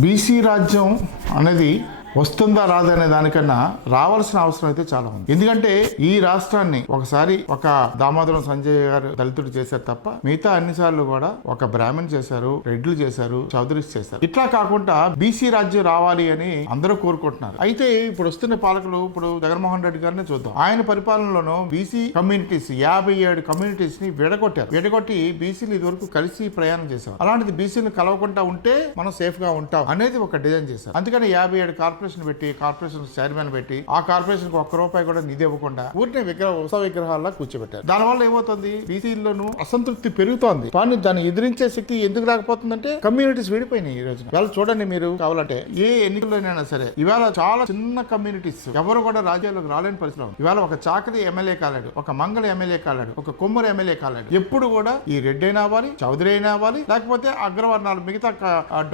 BC రాజ్యం అనేది వస్తుందా రాదనే దానికన్నా రావాల్సిన అవసరం అయితే చాలా ఉంది. ఎందుకంటే ఈ రాష్ట్రాన్ని ఒకసారి ఒక దామోదరం సంజయ్ గారు దళితుడు చేశారు తప్ప మిగతా అన్నిసార్లు కూడా ఒక బ్రాహ్మణ్ చేశారు, రెడ్లు చేశారు, చౌదరీస్ చేశారు. ఇట్లా కాకుండా బీసీ రాజ్యం రావాలి అని అందరూ కోరుకుంటున్నారు. అయితే ఇప్పుడు వస్తున్న పాలకులు ఇప్పుడు జగన్మోహన్ రెడ్డి గారిని చూద్దాం. ఆయన పరిపాలనలోనూ బీసీ కమ్యూనిటీస్ 57 కమ్యూనిటీస్ ని విడగొట్టి బీసీలు ఇదివరకు కలిసి ప్రయాణం చేశారు. అలాంటిది బీసీలు కలవకుండా ఉంటే మనం సేఫ్ గా ఉంటాం అనేది ఒక డిజైన్ చేశారు. అందుకని 57 కార్పొరేషన్ పెట్టి కార్పొరేషన్ చైర్మన్ పెట్టి ఆ కార్పొరేషన్ కు ₹1 కూడా నిధి ఇవ్వకుండా ఊరినే ఉత్సవ విగ్రహాల్లో కూర్చోబెట్టారు. దానివల్ల ఏమవుతుంది, బీసీల్లోనూ అసంతృప్తి పెరుగుతోంది. కానీ దాన్ని ఎదిరించే శక్తి ఎందుకు రాకపోతుందంటే కమ్యూనిటీస్ విడిపోయినాయి. ఈ రోజున ఇవాళ చూడండి, మీరు కావాలంటే ఏ ఎన్నికల్లోనైనా సరే ఇవాళ చాలా చిన్న కమ్యూనిటీస్ ఎవరు కూడా రాజ్యాల్లోకి రాలేని పరిస్థితి ఉంది. ఇవాళ ఒక చాకరి ఎమ్మెల్యే కాలేడు, ఒక మంగళ ఎమ్మెల్యే కాలేడు, ఒక కొమ్మరి ఎమ్మెల్యే కాలేడు. ఎప్పుడు కూడా ఈ రెడ్డి అయినా అవ్వాలి, చౌదరి అయినా అవ్వాలి, లేకపోతే అగ్రవర్ణాలు మిగతా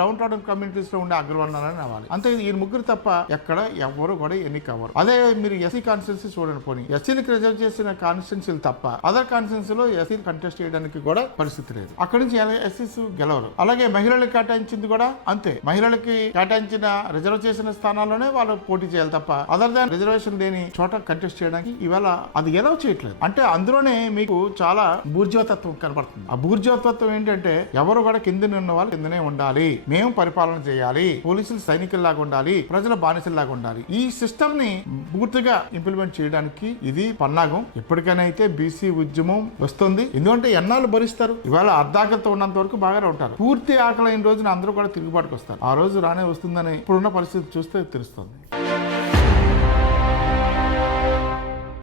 డౌన్ టౌన్ కమ్యూనిటీస్ లో ఉండే అగ్రవర్ణాలని అవ్వాలి. అంతే ఈ ముగ్గురు తప్ప ఎక్కడ ఎవరు కూడా ఎన్నిక అవ్వరు. అదే మీరు ఎస్సీ కాన్స్టిట్యూన్సీ చూడండి, పోనీ ఎస్సీలకు రిజర్వ్ చేసిన కాన్స్టిట్యూన్సీలు తప్ప అదర్ కాన్స్టిట్యూన్సీ లో ఎస్సీ కంటెస్ట్ చేయడానికి కూడా పరిస్థితి లేదు. అక్కడి నుంచి ఎస్సీస్ గెలవరు. అలాగే మహిళలకు కేటాయించింది కూడా అంతే. మహిళలకి కేటాయించిన రిజర్వ్ చేసిన స్థానాల్లోనే వాళ్ళు పోటీ చేయాలి తప్ప అదర్ దాన్ రిజర్వేషన్ లేని చోట కంటెస్ట్ చేయడానికి ఇవాళ అది ఎలా చేయట్లేదు. అంటే అందులోనే మీకు చాలా బూర్జోతత్వం కనబడుతుంది. ఆ బూర్జోతత్వం ఏంటంటే ఎవరు కూడా కింద ఉన్న వాళ్ళు కిందనే ఉండాలి, మేము పరిపాలన చేయాలి, పోలీసులు సైనికుల్లాగా ఉండాలి, ప్రజల బానిసల్లాగా ఉండాలి. ఈ సిస్టమ్ ని పూర్తిగా ఇంప్లిమెంట్ చేయడానికి ఇది పన్నాగం. ఎప్పటికైనా అయితే బీసీ ఉద్యమం వస్తుంది. ఎందుకంటే ఎన్నాళ్ళు భరిస్తారు. ఇవాళ అర్ధాకలతో ఉన్నంత వరకు బాగానే ఉంటారు. పూర్తి ఆకలైన రోజున అందరూ కూడా తిరుగుబాటుకు వస్తారు. ఆ రోజు రానే వస్తుందని ఇప్పుడున్న పరిస్థితి చూస్తే తెలుస్తుంది.